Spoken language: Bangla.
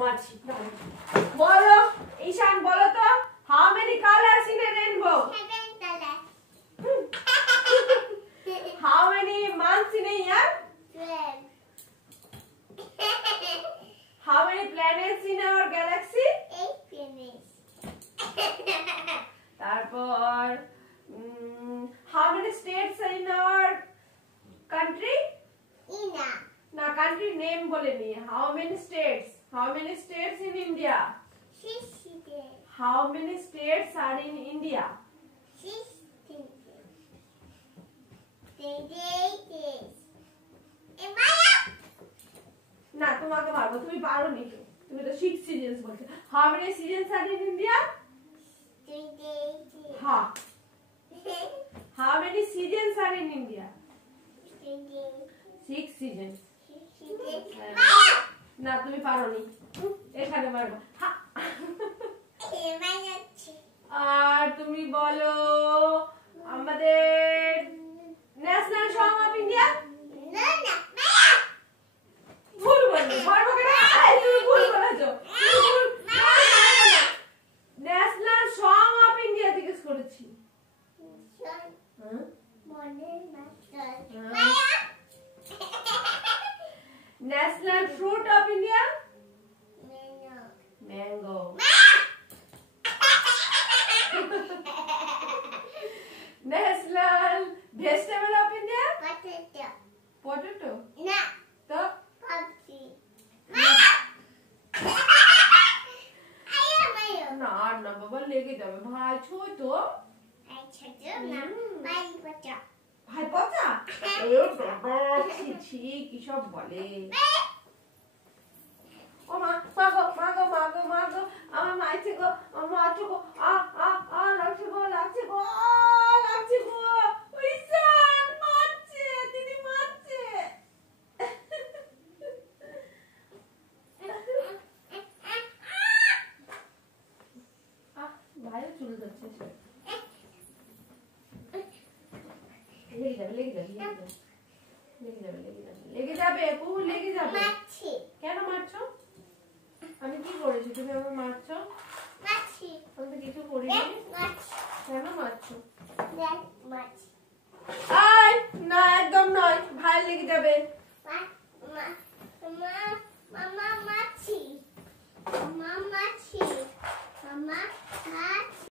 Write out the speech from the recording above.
মাছি বলো ঈশান বলো তো how many colors in a rainbow 7 colors how many months in a year 12 how many planets in our galaxy 8 planets তারপর how many states are in our country Ina না country name বলেনি how many states in India 16 how many states are in India 16 Emaya না তোমাকে মারবো তুমি পারোনি তো তুমি তো 6 seasons বলছো how many seasons are in India ha how many seasons are in India 6 seasons না তুমি পারোনি এখানে মারবো আর তুমি বলো আমাদের ন্যাশনাল সং অফ ইন্ডিয়া ভুল বললে পারবো কেন তুমি ভুল বলেছো ন্যাশনাল সং অফ ইন্ডিয়া জিজ্ঞেস করেছি national fruit of India mango national vegetable of India potato তো না না বাবা লেগে যাবে ভাই ছোট ভাই পচা এ বাবা ছি ছি কি সব বলে ও মা মাগো মাগো মাগো মাগো আমার মাইছে গো আমার মাছে গো আ লাগছে গো লাগছে গো লাগছে গো ঈশান মারছে দিদি মারছে ভাইও চুল ধরছে লেগে যাবে বহু লেগে যাবে কেন মারছো আমি কি করেছি তুমি আমাকে মারছো আমি তো কিছু করিনি কেন মারছো না একদম নয় ভাই লেগে যাবে Mama,